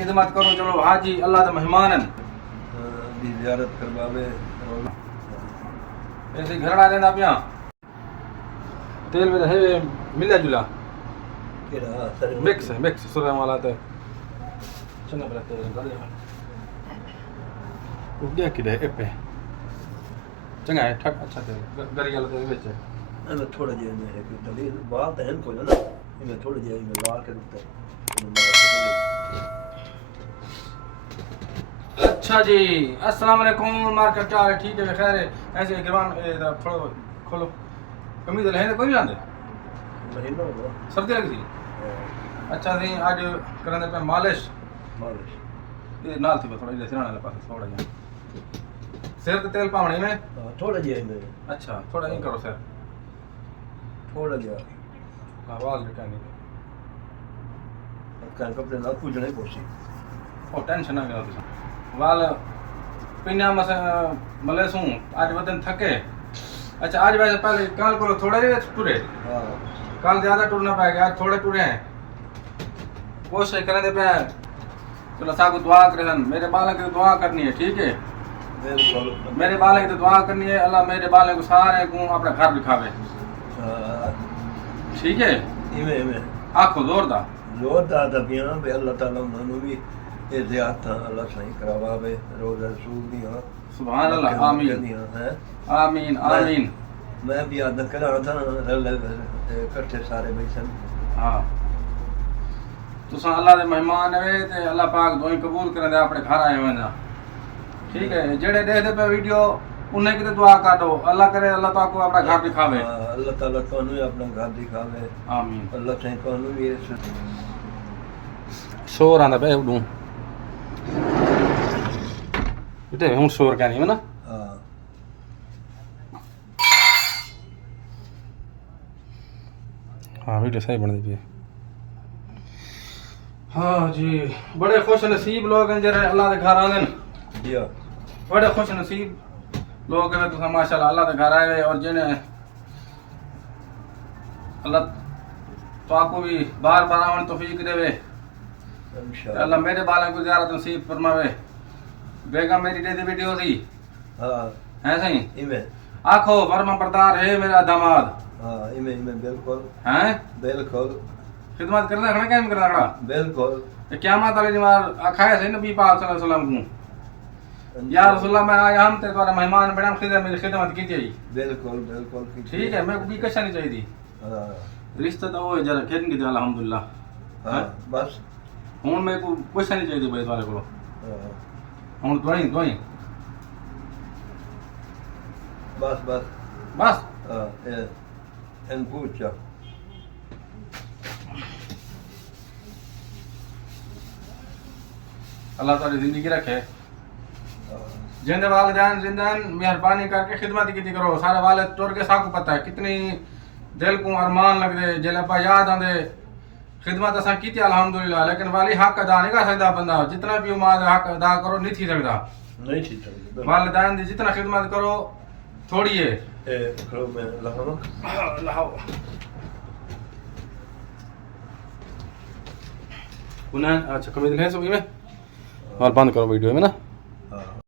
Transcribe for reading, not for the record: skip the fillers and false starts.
खिदमत करो। चलो हाजी अल्लाह के मेहमान हैं दी ज़ियारत करवावे ऐसे घर आ देना पिया तेल में है मिला जुला केड़ा सर मिक्स सुरम वाला तो चंगा बड़ा तेल कर दे वो क्या किधर है पे चंगा है ठक अच्छा तेल गरी वाला तेल बेच मैं थोड़ा जिहा में है कि दलील बात है को ना इनमें थोड़ा जिहा में ला के देता अच्छा जी अस्सलाम वालेकुम मार्केट क्या है ठीक है खैर है ऐसे गिरवान इधर थोड़ा खोलो कमीज लहने कोई नहीं आंदे महीना होगा सर्दी लगी थी अच्छा जी आज करने पे मालिश मालिश ये नाल थी थोड़ा इधर सिराने वाले पास थोड़ा जा सिर ते तेल पावणे में थोड़ा जिहा में अच्छा थोड़ा नहीं करो सर थोड़ा जिहा आवाज भी कहनी कान कपड़े ना पूजने कोसी ओ टेंशन ना लो तुम वाल पिन्या मस मलेसू आज वतन थके अच्छा आज वैसे पहले कल को थोड़े ही टुरे हां कल ज्यादा टुरना पाएगा आज थोड़े टुरे हैं कोशिश करें दे पे चलो साहब दुआ करें मेरे बालों की दुआ करनी है ठीक है बिल्कुल मेरे बालों की तो दुआ करनी है अल्लाह मेरे बालों को सारे को अपना घर दिखावे ठीक है इवें इवें आखो जोरदार जोरदार दबियां बे अल्लाह ताला उन्होंने भी ये ज़ियारतां अल्लाह सही करवावे रोज़ रसूल दी हां सुभान अल्लाह आमीन हैं आमीन आमीन मैं भी याद करा था इकट्ठे सारे बैठन हाँ तुसा अल्लाह दे मेहमान है ते अल्लाह पाक दुआएं कबूल करे दे अपने घर आए हुए ना ठीक है जेड़े देखदे पे वीडियो उन्हें की दुआ कर दो अल्लाह करे अल्लाह ताला को अपना घर दिखावे अल्लाह ताला तोनु भी अपना घर दिखावे आमीन अल्लाह सही तोनु भी शोर आंदा पे उडू बेटे हुन शोर कहनी है ना हां हाँ वीडियो सही बन दी हाँ जी बड़े खुश नसीब लोग हैं जरे अल्लाह के घर आंदे न जी बड़े खुश नसीब लोग हैं तुसा माशाल्लाह अल्लाह के घर आए और जिन्हें अल्लाह तो आपको भी बार बार आवन तौफीक देवे इंशाअल्लाह अल्लाह मेरे बालों को ज़ियारत नसीब फरमावे बेगम मेरी दे दी वीडियो थी हां है सही इवें आखो फरमा बरदार है मेरा दामाद हां इवें बिल्कुल हैं बिल्कुल खिदमत करना खड़ा क्या करना खड़ा बिल्कुल क़यामत वाले दिन आखाया सही नबी पाक सल्लल्लाहु अलैहि वसल्लम को या रसूलुल्लाह मैं आया हम ते तुम्हारा मेहमान बना खिदमत मेरी खिदमत की थी बिल्कुल बिल्कुल ठीक है मैं भी कैसा नहीं चाहिए हां रिश्ता तो वो जरा खेल की अल्हम्दुलिल्लाह हां बस हुन मैं को पैसा नहीं चाहिए भाई तुम्हारे को हां हुन दोई बस बस बस हां इन पूछा अल्लाह ताली जिंदगी रखे जिंदे वालिदैन जिंदान मेहरबानी करके खिदमत की करो सारे वाले टुर के साकू पता है कितनी दिल को अरमान लगदे जेले पा याद आंदे खिदमत असा की अल्हम्दुलिल्लाह लेकिन वाली हक अदा नहीं कर सकता बंदा जितना भी उम्मीद हक अदा करो नहीं थी सकता नहीं ठीक है वालिदैन दी जितना खिदमत करो थोड़ी है ए करो मैं लहावा लहाओ पुनः अच्छा कमी दिल है सभी में और बंद करो वीडियो में ना